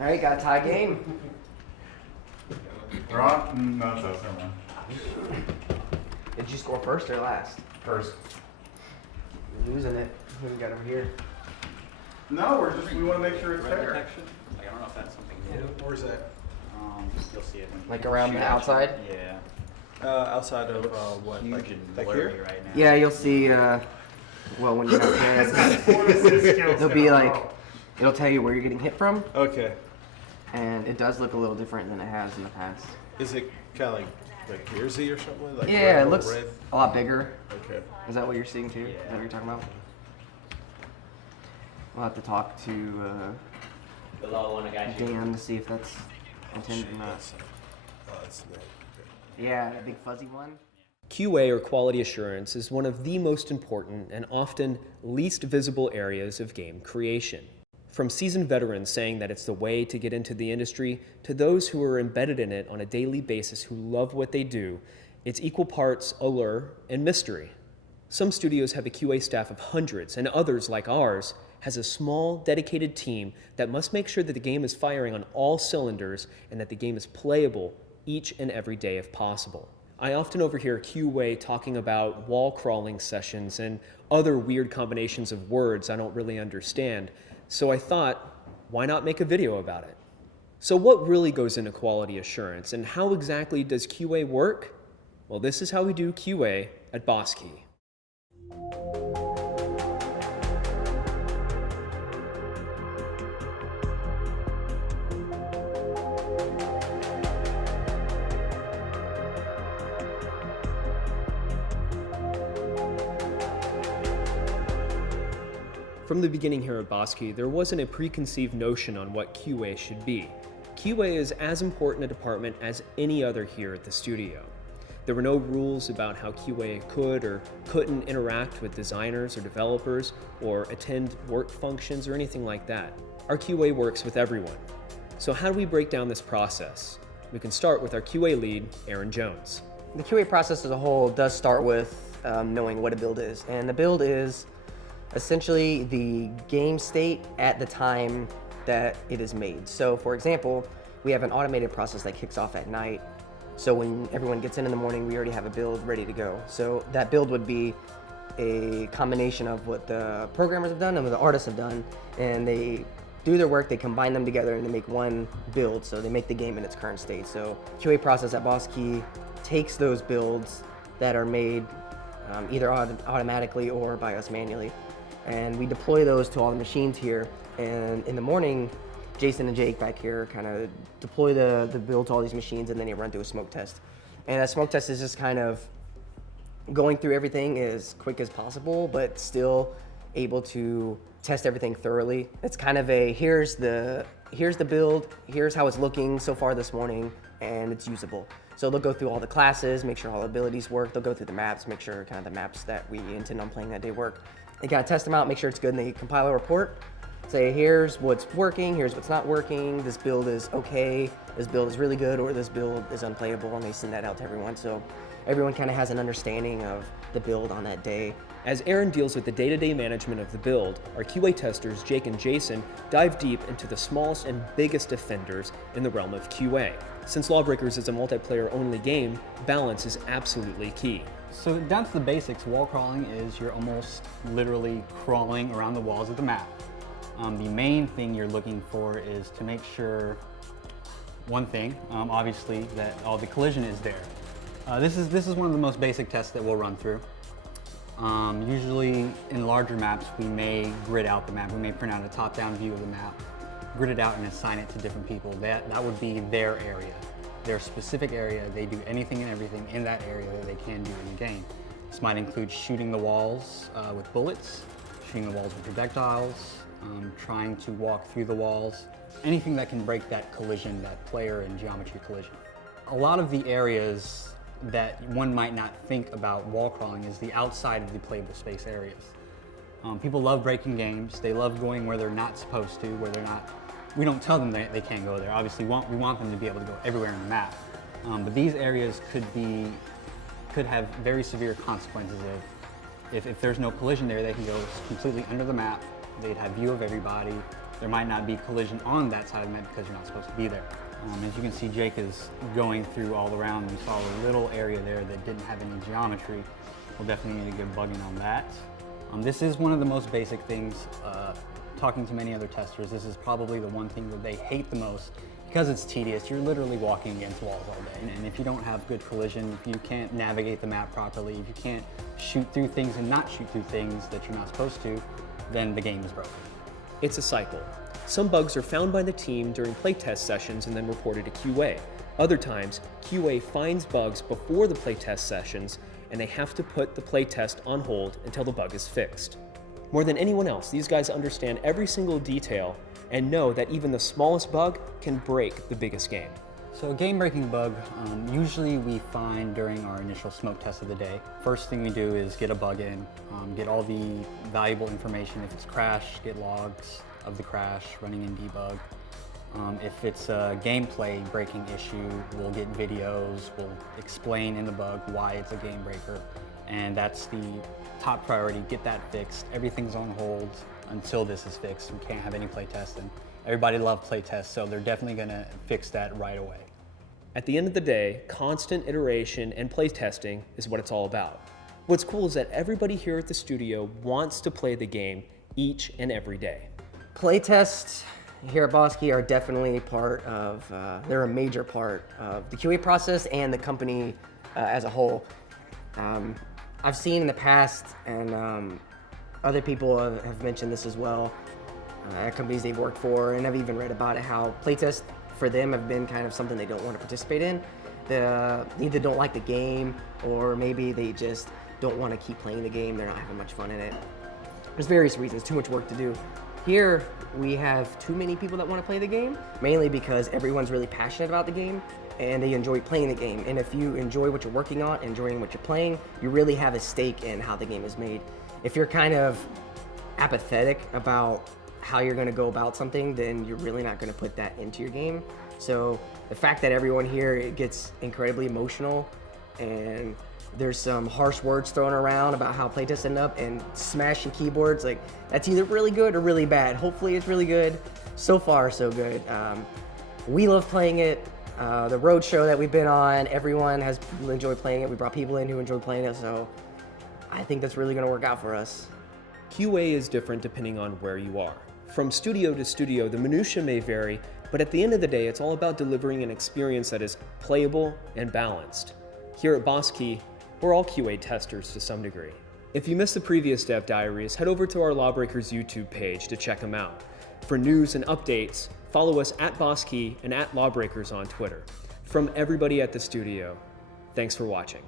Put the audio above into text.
All right, got a tie game. We're on? No, it's us, never mind. Did you score first or last? First. You're losing it. Who we got over here? No, we want to make sure it's Red fair. detection? Like, I don't know if that's something new. Where's that? You'll see it when Like you around shoot the at you. outside? Yeah. Outside of what? Huge Like and back blurry here? right now. Yeah, you'll see, well, when you're not there, it'll be like, it'll tell you where you're getting hit from, Okay. and it does look a little different than it has in the past. Is it kind of like Gearsy or something? Like Yeah, red it or looks red? a lot bigger. Okay. Is that what you're seeing too? Is that what you're talking about? We'll have to talk to Below one, I got you. Dan to see if that's intended or not. That's not. Yeah, that big fuzzy one. QA, or quality assurance, is one of the most important and often least visible areas of game creation. From seasoned veterans saying that it's the way to get into the industry, to those who are embedded in it on a daily basis who love what they do, it's equal parts allure and mystery. Some studios have a QA staff of hundreds, and others, like ours, has a small, dedicated team that must make sure that the game is firing on all cylinders and that the game is playable each and every day if possible. I often overhear QA talking about wall crawling sessions and other weird combinations of words I don't really understand, so I thought, why not make a video about it? So what really goes into quality assurance, and how exactly does QA work? Well, this is how we do QA at BossKey. From the beginning here at BossKey, there wasn't a preconceived notion on what QA should be. QA is as important a department as any other here at the studio. There were no rules about how QA could or couldn't interact with designers or developers or attend work functions or anything like that. Our QA works with everyone. So how do we break down this process? We can start with our QA lead, Aaron Jones. The QA process as a whole does start with knowing what a build is. And the build is essentially the game state at the time that it is made. So for example, we have an automated process that kicks off at night. So when everyone gets in the morning, we already have a build ready to go. So that build would be a combination of what the programmers have done and what the artists have done. And they do their work, they combine them together and they make one build. So they make the game in its current state. So QA process at BossKey takes those builds that are made either automatically or by us manually. And we deploy those to all the machines here. And in the morning, Jason and Jake back here kind of deploy the build to all these machines, and then they run through a smoke test. And that smoke test is just kind of going through everything as quick as possible, but still able to test everything thoroughly. It's kind of a, here's the build, here's how it's looking so far this morning, and it's usable. So they'll go through all the classes, make sure all the abilities work. They'll go through the maps, make sure kind of the maps that we intend on playing that day work. They gotta test them out, make sure it's good, and they compile a report. Say, here's what's working, here's what's not working, this build is okay, this build is really good, or this build is unplayable, and they send that out to everyone. So everyone kind of has an understanding of the build on that day. As Aaron deals with the day-to-day management of the build, our QA testers, Jake and Jason, dive deep into the smallest and biggest offenders in the realm of QA. Since LawBreakers is a multiplayer-only game, balance is absolutely key. So down to the basics, wall crawling is you're almost literally crawling around the walls of the map. The main thing you're looking for is to make sure, one thing, obviously, that all the collision is there. This is one of the most basic tests that we'll run through. Usually in larger maps, we may grid out the map. We may print out a top-down view of the map, grid it out and assign it to different people. That would be their area, their specific area. They do anything and everything in that area that they can do in the game. This might include shooting the walls with bullets, shooting the walls with projectiles, trying to walk through the walls, anything that can break that collision, that player and geometry collision. A lot of the areas that one might not think about wall crawling is the outside of the playable space areas. People love breaking games. They love going where they're not supposed to, where they're not. We don't tell them they can't go there. Obviously, we want them to be able to go everywhere in the map. But these areas could have very severe consequences if there's no collision there. They can go completely under the map. They'd have view of everybody. there might not be collision on that side of the map because you're not supposed to be there. As you can see, Jake is going through all around. We saw a little area there that didn't have any geometry. We'll definitely need to get bugging on that. This is one of the most basic things. Talking to many other testers, this is probably the one thing that they hate the most because it's tedious. You're literally walking against walls all day. And if you don't have good collision, if you can't navigate the map properly, if you can't shoot through things and not shoot through things that you're not supposed to, then the game is broken. It's a cycle. Some bugs are found by the team during playtest sessions and then reported to QA. Other times, QA finds bugs before the playtest sessions and they have to put the playtest on hold until the bug is fixed. More than anyone else, these guys understand every single detail and know that even the smallest bug can break the biggest game. So a game-breaking bug, usually we find during our initial smoke test of the day. First thing we do is get a bug in, get all the valuable information. If it's crash, get logs of the crash running in debug. If it's a gameplay breaking issue, we'll get videos, we'll explain in the bug why it's a game breaker. And that's the top priority, get that fixed. Everything's on hold until this is fixed. We can't have any playtests, and everybody loves playtests, so they're definitely gonna fix that right away. At the end of the day, constant iteration and playtesting is what it's all about. What's cool is that everybody here at the studio wants to play the game each and every day. Playtests here at Bosky are definitely part of, they're a major part of the QA process and the company as a whole. I've seen in the past, and other people have mentioned this as well, at companies they've worked for, and I've even read about it, how playtests for them have been kind of something they don't want to participate in. They either don't like the game, or maybe they just don't want to keep playing the game, they're not having much fun in it. There's various reasons, too much work to do. Here, we have too many people that want to play the game, mainly because everyone's really passionate about the game, and they enjoy playing the game. And if you enjoy what you're working on, enjoying what you're playing, you really have a stake in how the game is made. If you're kind of apathetic about how you're going to go about something, then you're really not going to put that into your game. So the fact that everyone here gets incredibly emotional, and there's some harsh words thrown around about how playtests end up, and smashing keyboards, like that's either really good or really bad. Hopefully it's really good. So far, so good. We love playing it. The road show that we've been on, everyone has enjoyed playing it. We brought people in who enjoyed playing it, so I think that's really going to work out for us. QA is different depending on where you are. From studio to studio, the minutia may vary, but at the end of the day, it's all about delivering an experience that is playable and balanced. Here at Bosky, we're all QA testers to some degree. If you missed the previous Dev Diaries, head over to our LawBreakers YouTube page to check them out. For news and updates, follow us at Bosky and at LawBreakers on Twitter. From everybody at the studio, thanks for watching.